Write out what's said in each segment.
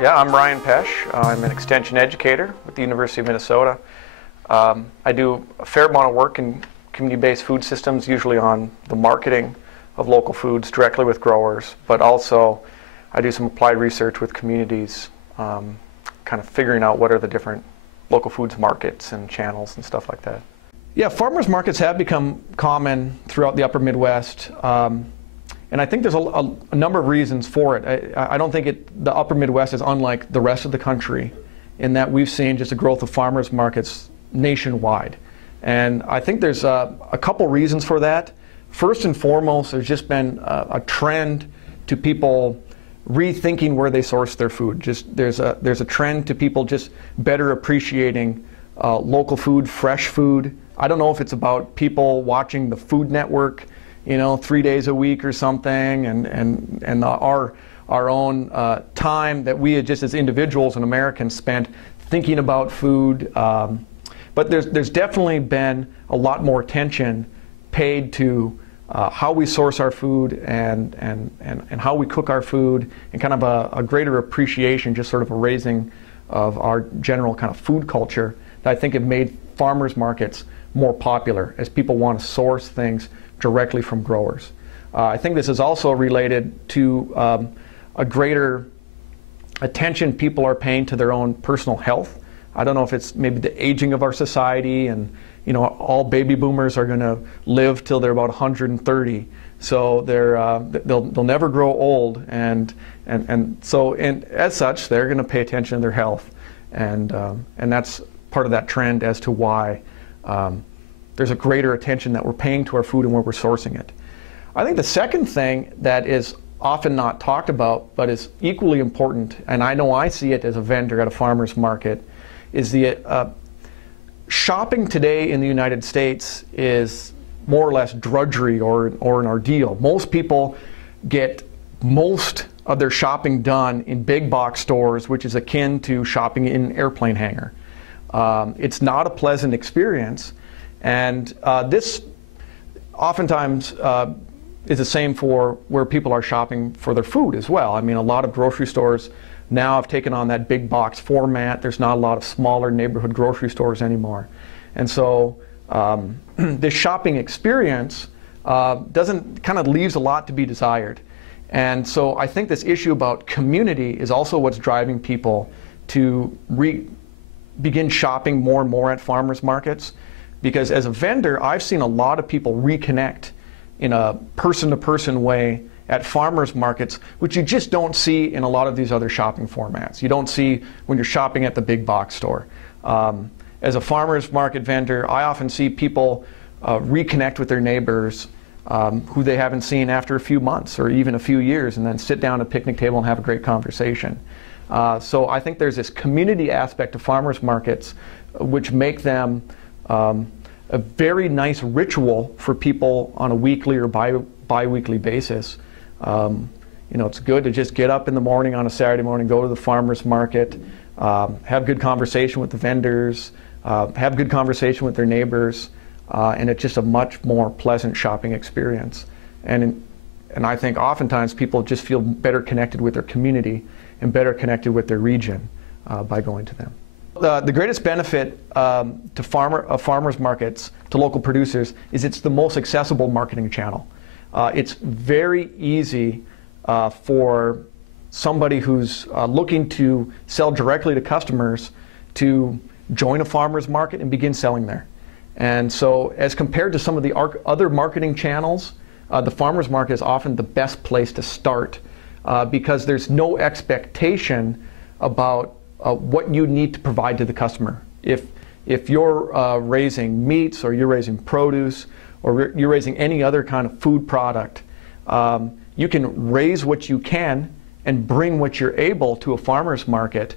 Yeah, I'm Ryan Pesch. I'm an extension educator with the University of Minnesota. I do a fair amount of work in community-based food systems, usually on the marketing of local foods directly with growers, but also I do some applied research with communities, kind of figuring out what are the different local foods markets and channels and stuff like that. Yeah, farmers markets have become common throughout the upper Midwest. And I think there's a number of reasons for it. I don't think the upper Midwest is unlike the rest of the country in that we've seen just a growth of farmers markets nationwide. And I think there's a couple reasons for that. First and foremost, there's just been a trend to people rethinking where they source their food. There's a trend to people just better appreciating local food, fresh food. I don't know if it's about people watching the Food Network, 3 days a week or something, and our own time that we just as individuals and Americans spent thinking about food. But there's definitely been a lot more attention paid to how we source our food and how we cook our food, and kind of a greater appreciation, just sort of a raising of our general kind of food culture that I think have made farmers markets more popular as people want to source things directly from growers. I think this is also related to a greater attention people are paying to their own personal health. I don't know if it's maybe the aging of our society, and all baby boomers are going to live till they're about 130, so they'll never grow old, and so as such they're going to pay attention to their health, and that's part of that trend as to why there's a greater attention that we're paying to our food and where we're sourcing it. I think the second thing that is often not talked about but is equally important, and I know I see it as a vendor at a farmer's market, is the shopping today in the United States is more or less drudgery or an ordeal. Most people get most of their shopping done in big box stores, which is akin to shopping in an airplane hangar. It's not a pleasant experience. And this oftentimes is the same for where people are shopping for their food as well. I mean, a lot of grocery stores now have taken on that big box format. There's not a lot of smaller neighborhood grocery stores anymore. And so this shopping experience kind of leaves a lot to be desired. And so I think this issue about community is also what's driving people to begin shopping more and more at farmers markets. Because as a vendor, I've seen a lot of people reconnect in a person-to-person way at farmers markets, which you just don't see in a lot of these other shopping formats. You don't see when you're shopping at the big box store. As a farmers market vendor, I often see people reconnect with their neighbors who they haven't seen after a few months or even a few years, and then sit down at a picnic table and have a great conversation. So I think there's this community aspect of farmers markets which make them a very nice ritual for people on a weekly or bi-weekly basis. It's good to just get up in the morning on a Saturday morning, go to the farmer's market, have good conversation with the vendors, have good conversation with their neighbors, and it's just a much more pleasant shopping experience. And I think oftentimes people just feel better connected with their community and better connected with their region by going to them. The greatest benefit to farmers markets, to local producers, is it's the most accessible marketing channel. It's very easy for somebody who's looking to sell directly to customers to join a farmer's market and begin selling there. And so as compared to some of the other marketing channels, the farmer's market is often the best place to start because there's no expectation about what you need to provide to the customer. If you're raising meats, or you're raising produce, or you're raising any other kind of food product, you can raise what you can and bring what you're able to a farmer's market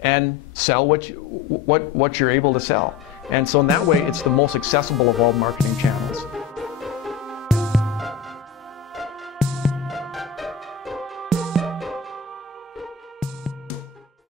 and sell what you're able to sell. And so in that way, it's the most accessible of all marketing channels.